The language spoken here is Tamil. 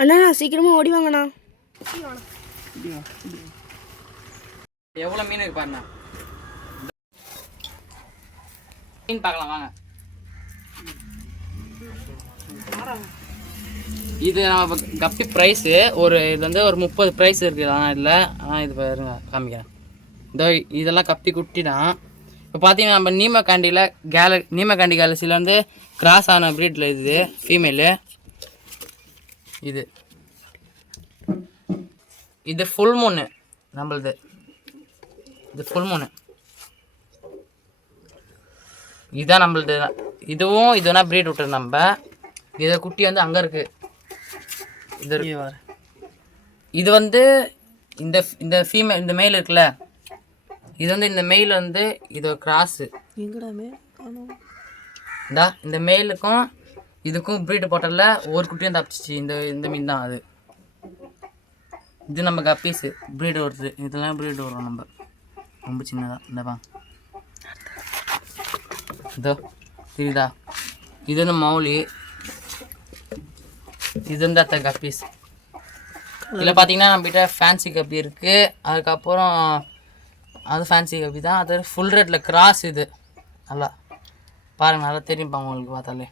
அண்ணா சீக்கிரமாக ஓடி வாங்கண்ணா. எவ்வளோ மீன் இருக்கு பாருண்ணா. மீன் பார்க்கலாம் வாங்க. இது நம்ம கப்பி ப்ரைஸு ஒரு இது வந்து ஒரு 30 ப்ரைஸ் இருக்குது. ஆனால் இதில் இது பாருங்க காமிக்கிறேன். இதோ இதெல்லாம் கப்பி குட்டி தான். இப்போ பார்த்தீங்கன்னா நம்ம நீமக்காண்டி கேலக்சியில் வந்து கிராஸ் ஆன ப்ரீட்டில் இது ஃபீமேலு. இது ஃபுல் மூணு நம்மளது. இது ஃபுல் மூணு இதுதான் நம்மளது. இதுவும் இதுனா ப்ரீட் விட்டுரு நம்ம. இதை குட்டி வந்து அங்கே இருக்குது. இது வந்து இந்த ஃபீமேல் இந்த மெயில் இருக்குல்ல, இது வந்து இந்த மெயில் வந்து இது கிராஸு. இந்த மெயிலுக்கும் இதுக்கும் ப்ரீடு போட்டல ஒரு குட்டியும் தப்பிச்சிச்சு. இந்த மீன் தான் அது. இது நம்ம கப்பீஸு ப்ரீடு வருது. இதெல்லாம் ப்ரீடு வரும் நம்ம ரொம்ப சின்னதாக. இந்தப்பா இதோ தெரியுதா? இது வந்து மௌலி. இது வந்து அத்த கப்பீஸ். இதில் பார்த்தீங்கன்னா நம்மகிட்ட ஃபேன்சி கப்பி இருக்குது. அதுக்கப்புறம் அது ஃபேன்சி கப்பி தான். அது ஃபுல் ரேட்டில் கிராஸ். இது நல்லா பாருங்கள், நல்லா தெரியும்ப்பா உங்களுக்கு பார்த்தாலே.